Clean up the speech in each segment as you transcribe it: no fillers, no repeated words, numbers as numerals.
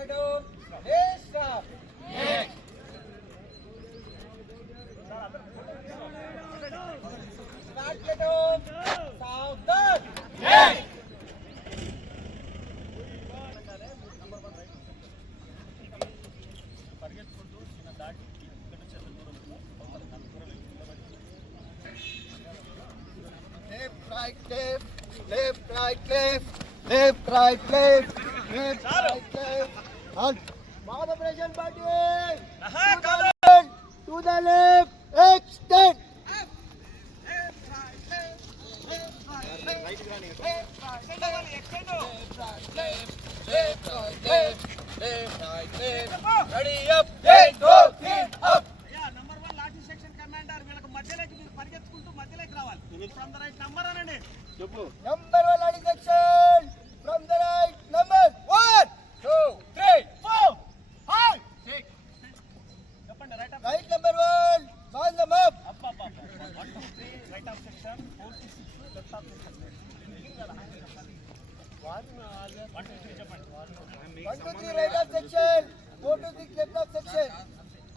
platoon, ready, start. Start platoon, southern. Left, right, left, left, right, left, left, right, left, left, right, left. Halt. Mouth operation party. To the left, extend. Left, right, left, left, right, left, left, right, left, left, right, left. Ready up, 8, 2, 3, up. Number 1 lathi section commander వీళ్ళకి మధ్యలోకి మీరు పరిగెత్తుకుంటూ మధ్యలోకి రావాలి. From the right number అనండి. చెప్పు. Number 1 lathi section from the right number 1 2 3 4 5 6 చెప్పండి. Right of right number 1 ball them up. Up 1 2 3 right of section 4 to 6 left of section 1 2 3 చెప్పండి. 1 2 3 right of section 4 to 6 left of section.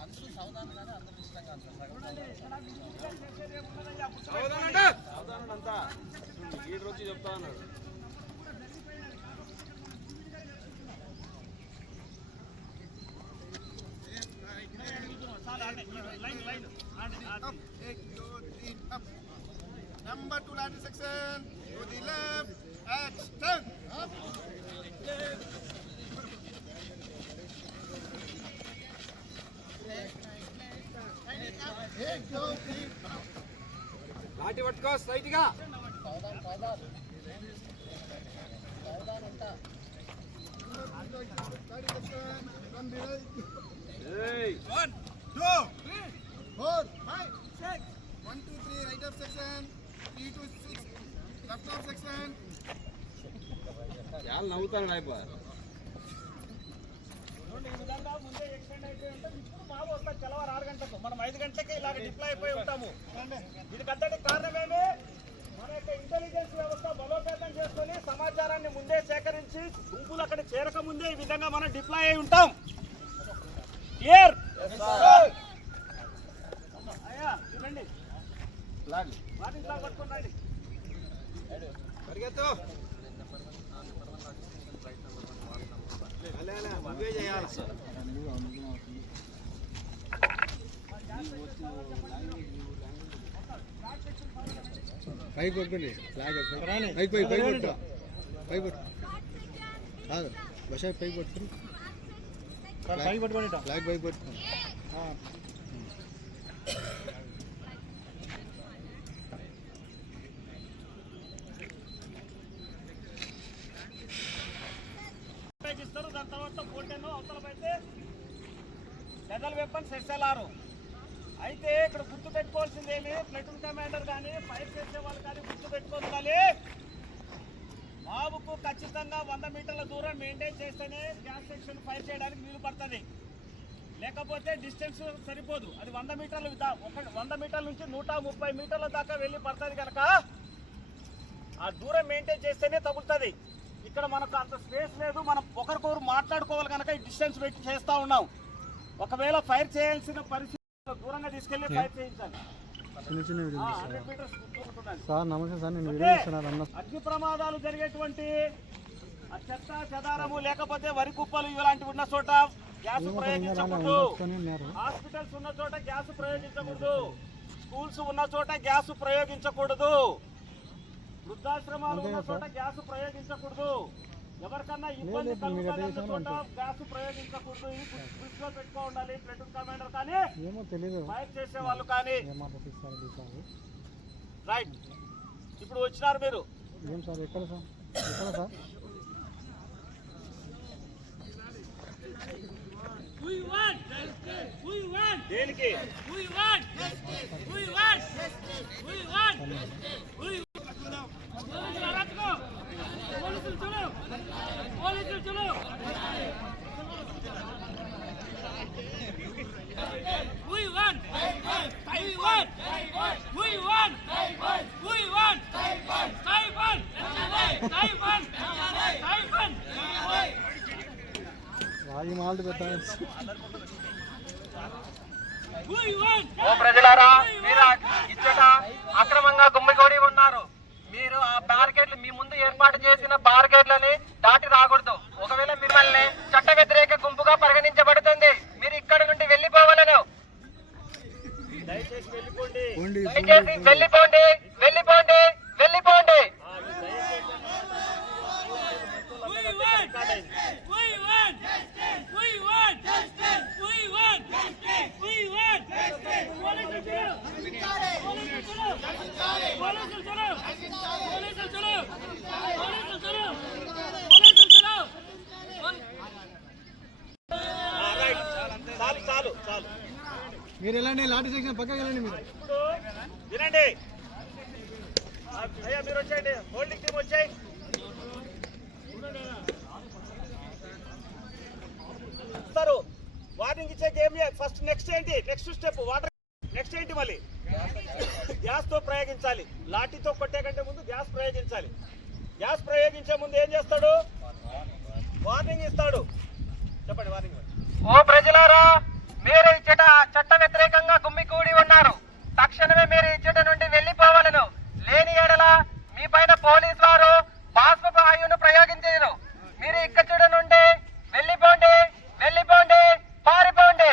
అందరూ సావధానంగానే అందరూ ఇష్టంగా అంటారు. సావధానంతా ఈ రోజు చెప్తా అన్నాడు. Number 2 lateral section to the left, extend. Lathi పట్టుకో స్ట్రైట్ గా. From the right. 1 2 3 4 5 6 1 2 3 right of section 3 to 6 left of section. చాలా నవ్వుతాను అయిపో. ఈ విధంగా ముందే ఎక్స్టెండ్ అయిపోయి ఉంటాం. ఇప్పుడు మా వస్తారు తెల్లవారు 6 గంటలకు, మనం 5 గంటలకే ఇలాగ డిప్లాయ్ అయిపోయి ఉంటాము. దీనికంతటి కారణమేమి? మన యొక్క ఇంటెలిజెన్స్ వ్యవస్థ బలోపేతం చేసుకొని సమాచారాన్ని ముందే సేకరించి గుంపులు అక్కడ చేరక ముందే ఈ విధంగా మనం డిప్లాయ్ అయి ఉంటాం. క్లియర్? అయ్యా చూడండి, వాటిని పట్టుకోండి. పరిగెత్తు. నువ్వే చేయాలి. పైకి కొట్టుకోండి. పైకి కొట్టు. పైకి కొట్టు. కాదు బస్ పైకి కొట్టుకుని పైకి పట్టుకోండి. ఫ్లాగ్ పైకి కొట్టుకోండి. ఇస్తారు. దాని తర్వాత 14 అవతలపైతే లెదర్ వెపన్స్ SLR. అయితే ఇక్కడ గుర్తు పెట్టుకోవాల్సింది ఏమి, ప్లాటూన్ కమాండర్ కానీ ఫైర్ చేసే వాళ్ళు కానీ గుర్తు పెట్టుకోవాలి. బాబుకు ఖచ్చితంగా 100 మీటర్ల దూరం మెయింటైన్ చేస్తేనే గ్యాస్ సెక్షన్ ఫైర్ చేయడానికి వీలు పడుతుంది. లేకపోతే డిస్టెన్స్ సరిపోదు. అది 100 మీటర్లు 100 మీటర్ల నుంచి 130 మీటర్ల దాకా వెళ్ళి పడుతుంది కనుక ఆ దూరం మెయింటైన్ చేస్తేనే తగులుతుంది. ఇక్కడ మనకు అంత స్పేస్ లేదు. మనం ఒకరికొకరు మాట్లాడుకోవాలి కనుక ఈ డిస్టెన్స్ పెట్టి చేస్తూ ఉన్నాం. ఒకవేళ ఫైర్ చేయాల్సిన పరిస్థితి దూరంగా తీసుకెళ్లి ఫైర్ చేయించాలి. అగ్ని ప్రమాదాలు జరిగేటువంటి చెత్త చెదారము లేకపోతే వరి కుప్పలు ఇలాంటివి ఉన్న చోట గ్యాస్ ప్రయోగించకూడదు. హాస్పిటల్స్ ఉన్న చోట గ్యాస్ ప్రయోగించకూడదు. స్కూల్స్ ఉన్న చోట గ్యాస్ ప్రయోగించకూడదు. వృద్ధాశ్రమాలు ఉన్న చోట గ్యాస్ ప్రయోగించకూడదు. ఎవరికన్నా ఇబ్బంది కలుగుతున్న చోట గ్యాస్ ప్రయోగించకూడదు. ఇది దృష్టిలో పెట్టుకో ఉండాలి. ప్లాటూన్ కమాండర్ కానీ ఫైర్ చేసే వాళ్ళు కానీ. రైట్, ఇప్పుడు వచ్చినారు మీరు. దేనికి ఓ ప్రజలారా, మీరు ఇచ్చట అక్రమంగా గుమ్మిగూడి ఉన్నారు. మీరు ఆ బారికేడ్లు, మీ ముందు ఏర్పాటు చేసిన బారికేడ్లని దాటి రాకూడదు. ఒకవేళ మిమ్మల్ని చట్ట వ్యతిరేక గుంపుగా పరిగణించబడుతుంది. మీరు ఇక్కడ నుండి వెళ్ళిపోవాలను. దయచేసి వెళ్ళిపోండి. దయచేసి వెళ్ళిపోండి, వెళ్ళిపోండి, వెళ్ళిపోండి. చాలు చాలు. మీరు వెళ్ళండి, లాఠీ సెక్షన్ పక్కకి వెళ్ళండి. మీరు ఇప్పుడు వినండి అయ్యా, మీరు వచ్చేయండి. హోల్డింగ్ టీమ్ వచ్చాయి. ఇస్తారు వార్నింగ్ ఇచ్చే గేమ్. ఫస్ట్ నెక్స్ట్ ఏంటి? Next step water. నెక్స్ట్ ఏంటి? మళ్ళీ గ్యాస్ తో ప్రయోగించాలి. లాఠీతో కొట్టే కంటే ముందు గ్యాస్ ప్రయోగించాలి. గ్యాస్ ప్రయోగించే ముందు ఏం చేస్తాడు? వార్నింగ్ ఇస్తాడు. చెప్పండి వార్నింగ్. ఓ ప్రజలారా, మీరు ఇచ్చట చట్ట వ్యతిరేకంగా గుమ్మికూడి ఉన్నారు. తక్షణమే మీరు ఇచ్చట నుండి వెళ్ళిపోవాలను. లేని ఎడల మీ పైన పోలీసు వారు బాష్ప వాయువును ప్రయోగించారు. మీరు ఇక్కడ నుండి వెళ్ళిపోండి, వెళ్ళిపోండి, పారిపోండి.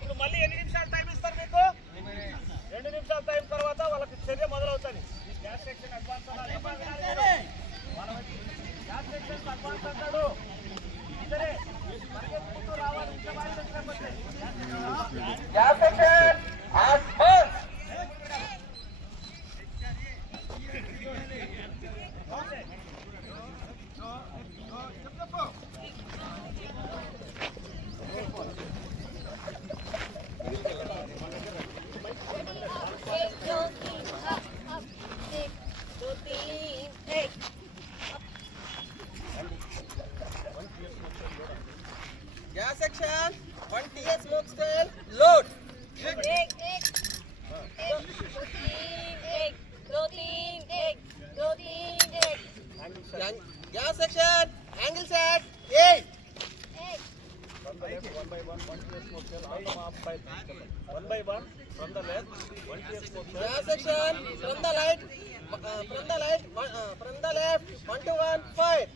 ఇప్పుడు మళ్ళీ ఎన్ని నిమిషాలు టైం ఇస్తారు మీకు? 2 నిమిషాల టైం తర్వాత వాళ్ళకి చర్య మొదలవుతుంది. Gas section advance gas section advance అంటాడు. సరే పరిగెత్తుకుంటూ రావాలి. Gas section advance. Gas section, 1 TS smoke cell, load. Gas section, angle set, 8. One by one, 1 TS smoke cell. One by one, from the left, 1 TS smoke cell. Gas section, from the left, 1 to 1, 5.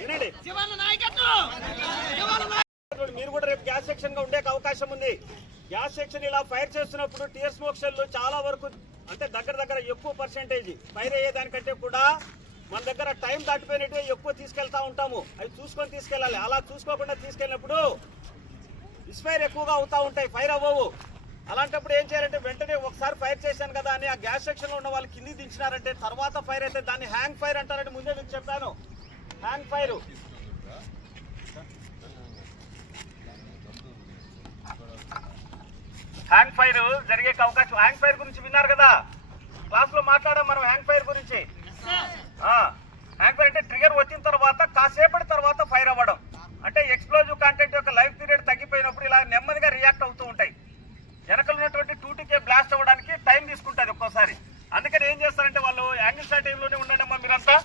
వినండి. మీరు కూడా రేపు gas section గా ఉండే అవకాశం ఉంది. Gas section ఇలా fire చేస్తున్నప్పుడు టీయర్ స్మోక్ సెల్ చాలా వరకు, అంటే దగ్గర ఎక్కువ పర్సెంటేజ్ ఫైర్ అయ్యేదానికంటే కూడా మన దగ్గర టైం దాటిపోయినట్టు ఎక్కువ తీసుకెళ్తా ఉంటాము. అవి చూసుకొని తీసుకెళ్ళాలి. అలా చూసుకోకుండా తీసుకెళ్ళినప్పుడు మిస్ఫైర్ ఎక్కువగా అవుతా ఉంటాయి, ఫైర్ అవ్వవు. అలాంటప్పుడు ఏం చేయాలంటే వెంటనే ఒకసారి ఫైర్ చేశాను కదా అని ఆ గ్యాస్ సెక్షన్ లో ఉన్న వాళ్ళు కింది దించినారంటే తర్వాత ఫైర్ అయితే దాన్ని హ్యాంగ్ ఫైర్ అంటారని ముందే మీకు చెప్పాను. Hang fire. హ్యాంగ్ ఫైర్ జరిగే అవకాశం. హ్యాంగ్ ఫైర్ గురించి విన్నారు కదా, క్లాస్ లో మాట్లాడాం మనం హ్యాంగ్ ఫైర్ గురించి. హ్యాంగ్ ఫైర్ అంటే ట్రిగర్ వచ్చిన తర్వాత కాసేపటి తర్వాత ఫైర్ అవ్వడం. అంటే ఎక్స్ప్లోజివ్ కంటెంట్ యొక్క లైఫ్ పీరియడ్ తగ్గిపోయినప్పుడు ఇలా నెమ్మదిగా రియాక్ట్ అవుతూ ఉంటాయి. వెనకలు ఉన్నటువంటి 2TK బ్లాస్ట్ అవ్వడానికి టైం తీసుకుంటుంది ఒక్కోసారి. అందుకని ఏం చేస్తారంటే వాళ్ళు యాంగిల్ షాట్ ఎయిమ్లోనే ఉండండి అమ్మా, మీరంతా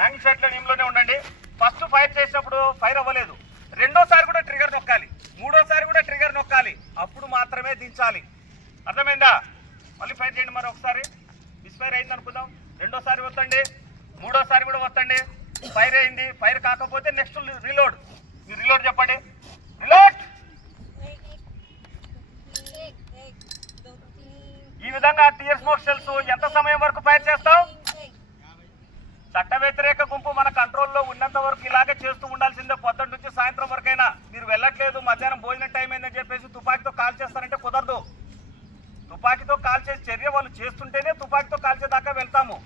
యాంగిల్ షాట్ ఎయిమ్లోనే ఉండండి. ఫస్ట్ ఫైర్ చేసినప్పుడు ఫైర్ అవ్వలేదు, రెండోసారి కూడా ట్రిగర్ నొక్కాలి, మూడోసారి కూడా ట్రిగర్ నొక్కాలి, అప్పుడు మాత్రమే దించాలి. అర్థమైందా? మళ్ళీ ఫైర్ చేయండి. మరి ఒకసారి మిస్ఫైర్ అయింది అనుకుందాం, రెండోసారి వత్తండి, మూడోసారి కూడా వత్తండి. ఫైర్ అయింది, ఫైర్ కాకపోతే నెక్స్ట్ రీలోడ్. మీరు రీలోడ్ చెప్పండి. రీలోడ్. ఈ విధంగా టీయర్ స్మోక్ సెల్స్ ఎంత సమయం వరకు ఫైర్ చేస్తాం? చట్ట వ్యతిరేక గుంపు మన కంట్రోల్లో ఉన్నంత వరకు ఇలాగే చేస్తూ ఉండాల్సిందే. పొద్దున్న నుంచి సాయంత్రం వరకైనా. మీరు వెళ్ళట్లేదు, మధ్యాహ్నం భోజనం టైం అయిందని చెప్పేసి తుపాకీతో కాల్ చేస్తారంటే కుదరదు. తుపాకీతో కాల్ చేసే చర్య వాళ్ళు చేస్తుంటేనే తుపాకీతో కాల్చేదాకా వెళ్తాము.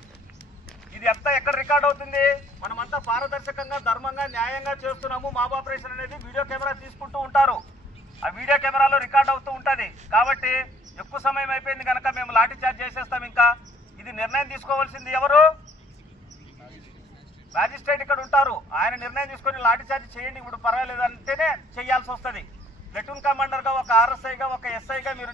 ఇది ఎంత ఎక్కడ రికార్డ్ అవుతుంది? మనమంతా పారదర్శకంగా, ధర్మంగా, న్యాయంగా చేస్తున్నాము. మాబ్ ఆపరేషన్ అనేది వీడియో కెమెరా తీసుకుంటూ ఉంటారు. ఆ వీడియో కెమెరాలో రికార్డ్ అవుతూ ఉంటుంది. కాబట్టి ఎక్కువ సమయం అయిపోయింది కనుక మేము లాఠీ చార్జ్ చేసేస్తాం. ఇంకా ఇది నిర్ణయం తీసుకోవాల్సింది ఎవరు? మ్యాజిస్ట్రేట్ ఇక్కడ ఉంటారు, ఆయన నిర్ణయం తీసుకొని లాఠీచార్జ్ చేయండి ఇప్పుడు పర్వాలేదు అంటేనే చేయాల్సి వస్తుంది. ప్లటూన్ కమాండర్గా, ఒక RSIగా, ఒక SIగా మీరు